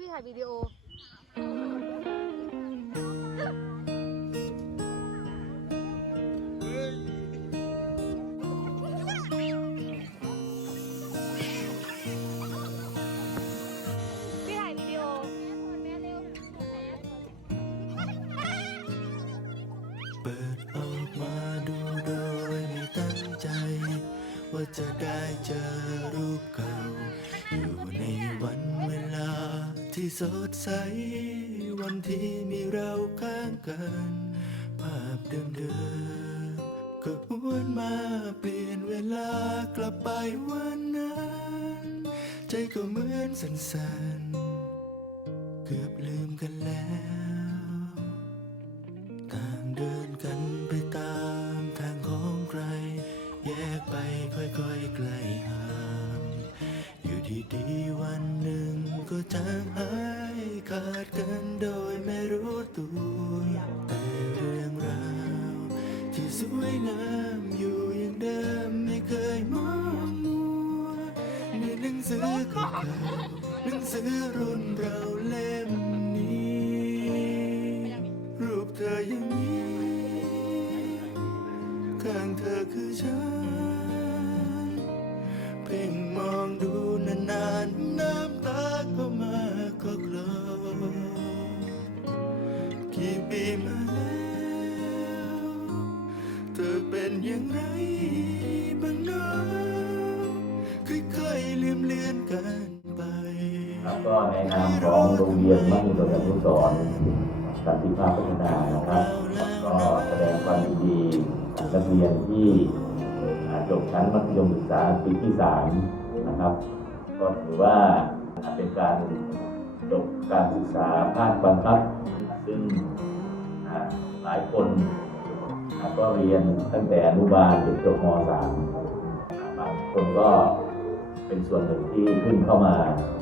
พี่ถ่ายวิดีโอ พี่ถ่ายวิดีโอ เปิดออกมาดูโดยไม่ตั้งใจ ว่าจะได้เจอรูปเก่า สดใส วันที่มีเราข้างกัน ภาพเดิมๆก็หวนมาเปลี่ยนเวลากลับไปวันนั้น ใจก็เหมือนสั่นๆ เกือบลืมกันแล้ว เก่าหนังสือรุ่นเราเล่มนี้ รูปเธออย่างนี้ข้างเธอคือฉัน ในนามของโรงเรียนมหิดลอนุสรณ์สันติภาพพัฒนานะครับ ก็แสดงความยินดีกับนักเรียนที่จบชั้นมัธยมศึกษาปีที่สามนะครับ ก็ถือว่าเป็นการจบการศึกษาภาคบังคับ ซึ่งหลายคนก็เรียนตั้งแต่อนุบาลจนจบมสามบางคนก็ เป็นส่วนหนึ่งที่ขึ้นเข้ามา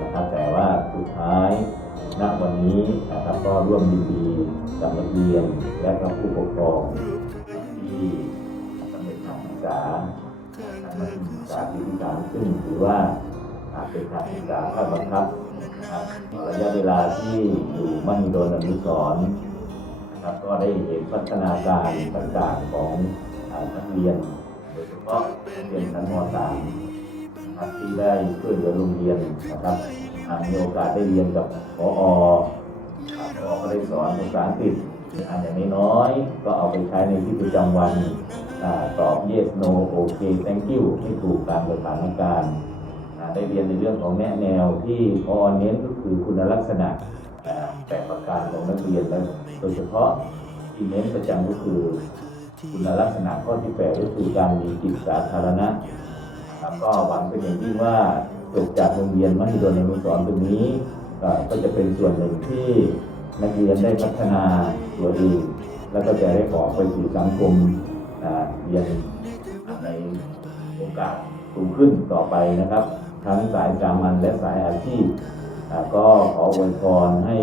นะครับแต่ว่าสุดท้ายณวันนี้นะครับก็ร่วมยินดีกับนักเรียนและกับผู้ปกครองที่สำเร็จการศึกษาทางมัธยมศึกษาปีที่สามซึ่งถือว่าอ่าเป็นการศึกษาภาคบังคับนะครับระยะเวลาที่อยู่มหิดลอนุสรณ์นะครับก็ได้เห็นพัฒนาการต่างๆของนักเรียนโดยเฉพาะเรียนชั้นม .3 ที่ได้ช่วยเหลือโรงเรียนนะครับอ่ามีโอกาสได้เรียนกับพอพอก็ได้สอนภาษาอังกฤษอันอย่างน้อยก็เอาไปใช้ในชีวิตประจำวันอตอบ yes no okay thank you ให้ถูกตามสถานการณ์อ่าได้เรียนในเรื่องของแนะแนวที่พอเน้นก็คือคุณลักษณะแปดประการของนักเรียนและโดยเฉพาะที่เน้นประจำก็คือ คุณลักษณะข้อที่แปดก็คือการมีจิตสาธารณะ ครับก็หวังเป็นอย่างยิ่งว่าจบจากโรงเรียนมหิดลอนุสรณ์ตรงนี้ก็จะเป็นส่วนหนึ่งที่นักเรียนได้พัฒนาตัวเองแล้วก็จะได้ออกไปสู่สังคมอ่าเรียนในโอกาสสูงขึ้นต่อไปนะครับ ทั้งสายสามัญและสายอาชีพก็ขออวยพรให้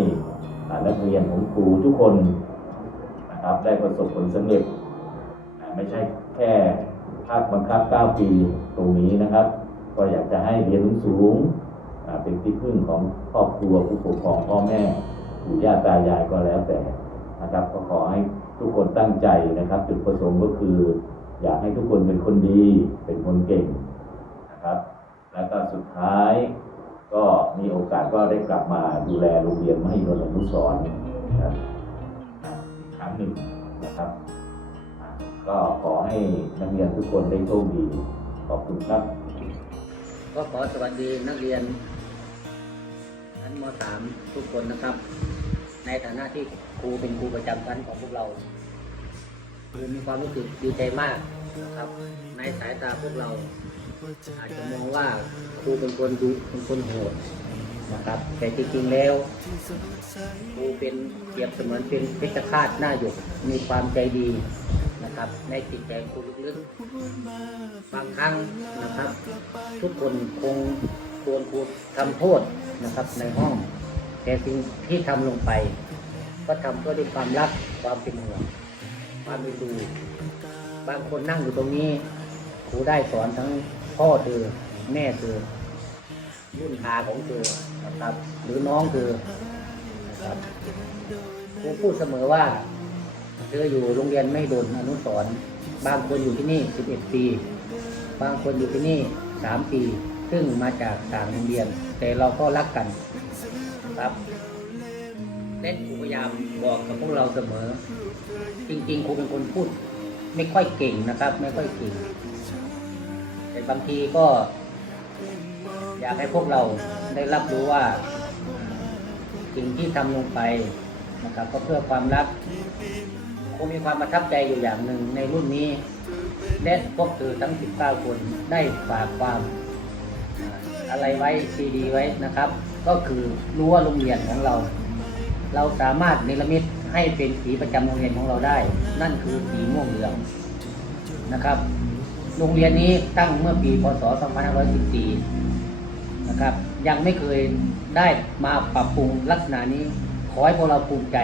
นักเรียนของครูทุกคนนะครับได้ประสบผลสำเร็จไม่ใช่แค่ ภาคบังคับ 9 ปีตรงนี้นะครับ ก็อยากจะให้เรียนสูงๆอ่าเป็นที่พึ่งของครอบครัวผู้ปกครองพ่อแม่ปู่ย่าตายายก็แล้วแต่นะครับ ก็ขอให้ทุกคนตั้งใจนะครับ จุดประสงค์ก็คือ อยากให้ทุกคนเป็นคนดี เป็นคนเก่งนะครับ แล้วก็สุดท้ายก็มีโอกาสก็ได้กลับมาดูแลโรงเรียนมหิดลอนุสรณ์นะครับอีกครั้งหนึ่งนะครับ ก็ขอให้นักเรียนทุกคนได้โชคดี ขอบคุณครับ ก็ขอสวัสดีนักเรียนชั้นม .3 ทุกคนนะครับ ในฐานะที่ครูเป็นครูประจำชั้นของพวกเราคือมีความรู้สึกดีใจมากนะครับ ในสายตาพวกเรา อาจจะมองว่าครูเป็นคนดุเป็นคนโหดนะครับ แต่จริงๆแล้วครูเป็นเปรียบเสมือนเป็นเพชฌฆาตหน้าหยกมีความใจดี นะครับ ในจิตใจครูลึกๆบางครั้งนะครับ ทุกคนคงควรครูทำโทษนะครับในห้อง แต่สิ่งที่ทำลงไป ก็ทำเพื่อด้วยความรักความเป็นห่วงความเป็นดู บางคนนั่งอยู่ตรงนี้ครูได้สอนทั้งพ่อเธอแม่เธอรุ่นอาของเธอนะครับ หรือน้องเธอนะครับครูพูดเสมอว่า เธออยู่โรงเรียนไม่โดนอนุสร์บางคนอยู่ที่นี่ 11 ปี บางคนอยู่ที่นี่ 3 ปี ซึ่งมาจากต่างโรงเรียน แต่เราก็รักกันครับเล่นครูพยายามบอกกับพวกเราเสมอ จริงๆครูเป็นคนพูด ไม่ค่อยเก่งนะครับ ไม่ค่อยเก่ง แต่บางทีก็ อยากให้พวกเราได้รับรู้ว่า สิ่งที่ทำลงไปนะครับก็เพื่อความรัก คงมีความประทับใจอยู่อย่างหนึ่งในรุ่นนี้ และพวกเธอทั้ง 19 คนได้ฝากความอ่าอะไรไว้ซีดีไว้นะครับ ก็คือรั้วโรงเรียนของเรา เราสามารถเนรมิตให้เป็นสีประจำโรงเรียนของเราได้ นั่นคือสีม่วงเหลืองนะครับ โรงเรียนนี้ตั้งเมื่อปีพศ 2514 นะครับ ยังไม่เคยได้มาปรับปรุงลักษณะนี้ ขอให้พวกเราภูมิใจ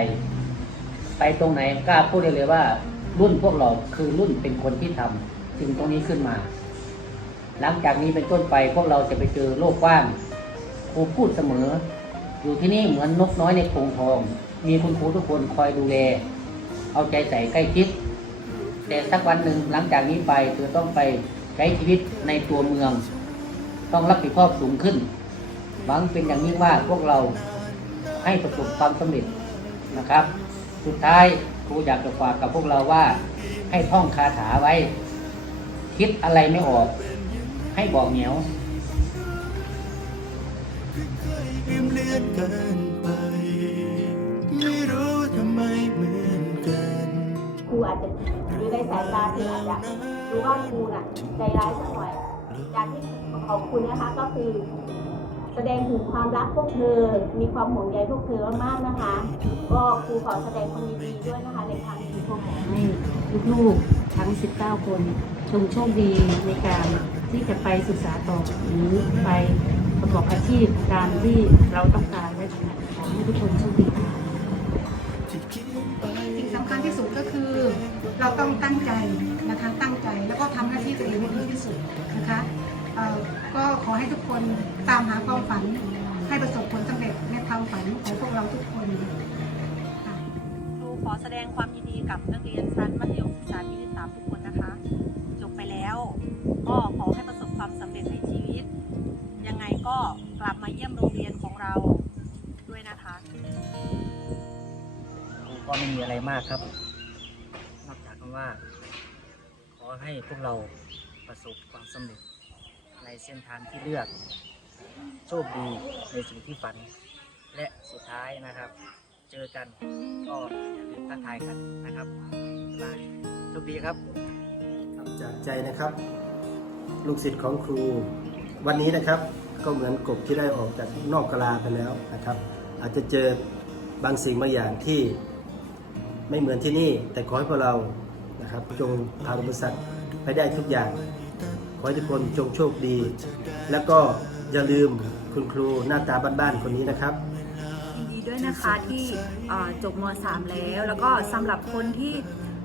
ไปตรงไหนกล้าพูดได้เลยว่า รุ่นพวกเราคือรุ่นเป็นคนที่ทำสิ่งตรงนี้ขึ้นมา หลังจากนี้เป็นต้นไปพวกเราจะไปเจอโลกกว้างครูพูดเสมอ อยู่ที่นี่เหมือนนกน้อยในกรงทอง มีคุณครูทุกคนคอยดูแล เอาใจใส่ใกล้ชิด แต่สักวันหนึ่งหลังจากนี้ไปเธอต้องไปใช้ชีวิตในตัวเมือง ต้องรับผิดชอบสูงขึ้นหวังเป็นอย่างยิ่งว่าพวกเราให้ประสบความสำเร็จนะครับ สุดท้ายครูอยากจะฝากกับพวกเราว่า ให้ท่องคาถาไว้ คิดอะไรไม่ออก ให้บอกเหนียวลืมเลือนกันไปไม่รู้ทำไมเหมือนกันครูอาจจะหรือในสายตาเธออาจจะรู้ว่าครูน่ะใจร้ายสักหน่อยการที่ของคุณนะคะก็คือ แสดงถึงความรักพวกเธอ มีความห่วงใยพวกเธอมากๆนะคะ ก็ครูขอแสดงความยินดีด้วยนะคะในครั้งนี้ครูขอให้ลูกๆทั้ง 19 คนจงโชคดีในการที่จะไปศึกษาต่อหรือไปประกอบอาชีพตามที่เราต้องการและขอให้ทุกคนโชคดีค่ะสิ่งสำคัญที่สุดก็คือเราต้องตั้งใจนะคะตั้งใจแล้วก็ทำหน้าที่ตัวเองให้ดีที่สุดนะคะ ก็ขอให้ทุกคนตามหาความฝัน ให้ประสบผลสำเร็จในความฝันของพวกเราทุกคนครูขอแสดงความยินดีกับนักเรียนชั้นมัธยมศึกษาปีที่3ทุกคนนะคะ จบไปแล้ว ก็ขอให้ประสบความสำเร็จในชีวิต ยังไงก็กลับมาเยี่ยมโรงเรียนของเราด้วยนะคะก็ไม่มีอะไรมากครับนอกจากคำว่า ขอให้พวกเราประสบความสำเร็จ ในเส้นทางที่เลือก โชคดีในสิ่งที่ฝัน และสุดท้ายนะครับ เจอกันก็อย่าลืมทักทายกันนะครับบายโชคดีครับจากใจนะครับ ลูกศิษย์ของครู วันนี้นะครับก็เหมือนกบที่ได้ออกจากนอกกลาไปแล้วนะครับ อาจจะเจอบางสิ่งบางอย่างที่ไม่เหมือนที่นี่ แต่ขอให้พวกเรานะครับจงผ่านอุปสรรคไปได้ทุกอย่าง ขอให้ทุกคนจงโชคดี แล้วก็อย่าลืมคุณครูหน้าตาบ้านๆคนนี้นะครับ ยินดีด้วยนะคะที่เอ่อจบม .3 แล้ว แล้วก็สำหรับคนที่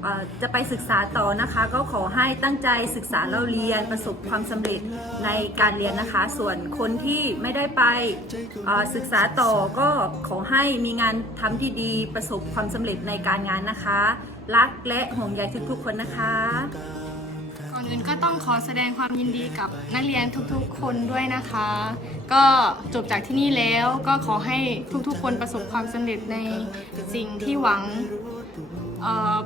เอ่อจะไปศึกษาต่อนะคะ ก็ขอให้ตั้งใจศึกษาเล่าเรียนประสบความสำเร็จในการเรียนนะคะ ส่วนคนที่ไม่ได้ไปเอ่อศึกษาต่อก็ขอให้มีงานทำที่ดีประสบความสำเร็จในการงานนะคะ รักและห่วงใยทุกๆคนนะคะ อื่นก็ต้องขอแสดงความยินดีกับนักเรียนทุกๆ คนด้วยนะคะ ก็จบจากที่นี่แล้วก็ขอให้ทุกๆ คนประสบความสำเร็จในสิ่งที่หวัง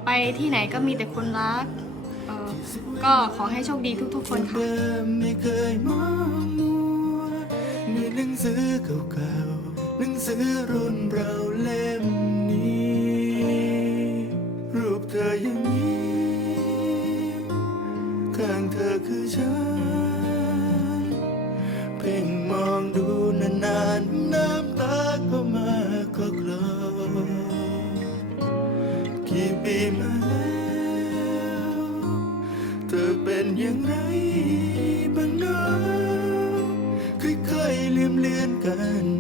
ไปที่ไหนก็มีแต่คนรัก ก็ขอให้โชคดีทุกๆ คนค่ะไม่เคยมองมัวในหนังสือเก่าๆหนังสือรุ่นเราเล่มนี้ รูปเธอยังยิ้ ข้างเธอคือฉัน เพ่งมองดูนานๆ น้ำตาก็มาก็คลอกี่ปีมาแล้วเธอเป็นอย่างไรบ้างนะค่อยๆลืมเลือนกัน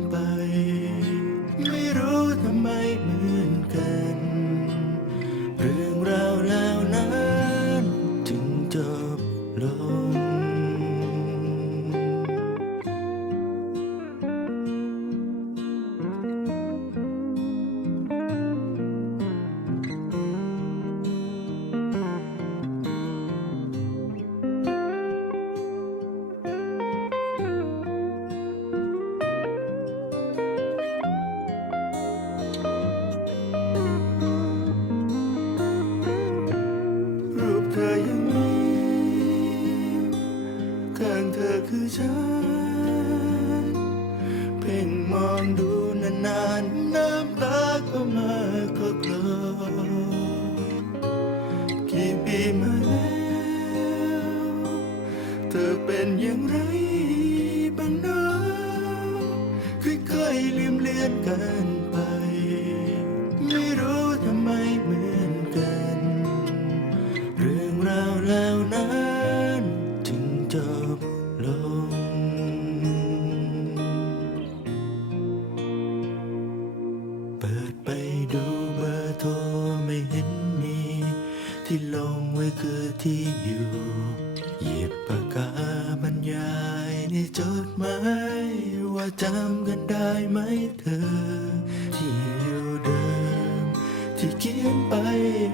ลืมเลือนเกินไป ดไหม ว่าจำกันได้ไหมเธอ ที่อยู่เดิม ที่เขียนไป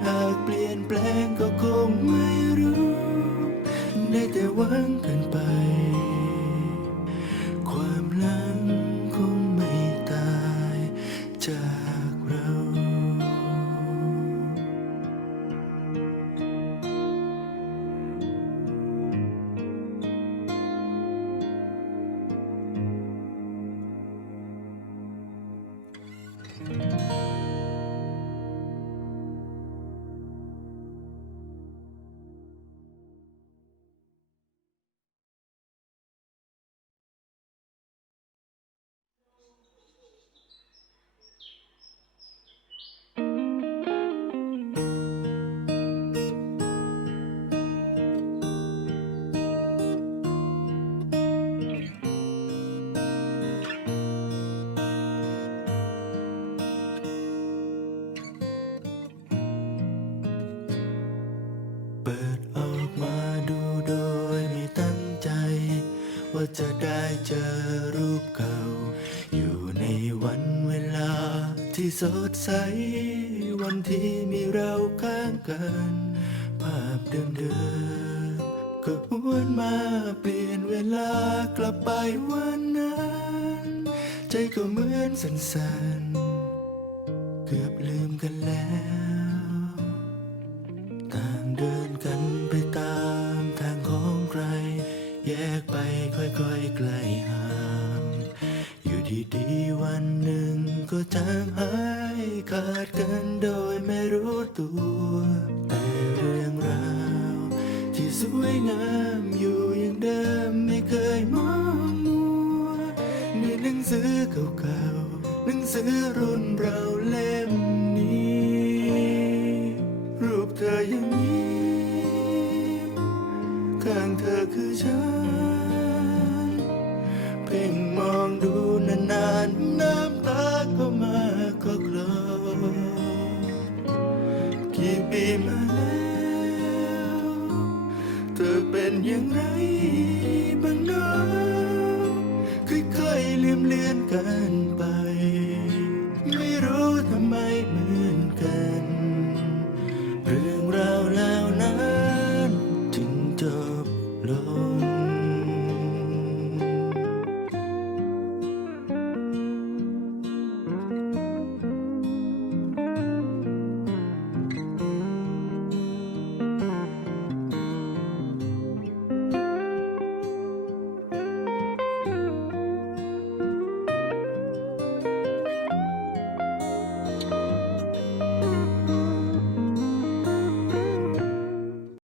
หากเปลี่ยนแปลงก็คงไม่รู้ ได้แต่หวังกันไป สดใส วันที่มีเราข้างกัน ภาพเดิมๆก็หวนมาเปลี่ยนเวลากลับไปวันนั้น ใจก็เหมือนสั่นๆ เกือบลืมกันแล้ว ต่างเดินกันไปตามทางของใคร แยกไปค่อยๆไกลห่าง อยู่ดีๆวันหนึ่ง ก็จางหายขาดกันโดยไม่รู้ตัว แต่เรื่องราว ที่สวยงามอยู่อย่างเดิมไม่เคยมองมัวในหนังสือเก่าๆหนังสือรุ่นเราเล่มนี้ รูปเธอยังยิ้ข้างเธอคือฉัน อย่างไรบ้างนะค่อยๆเลืมเลือนกัน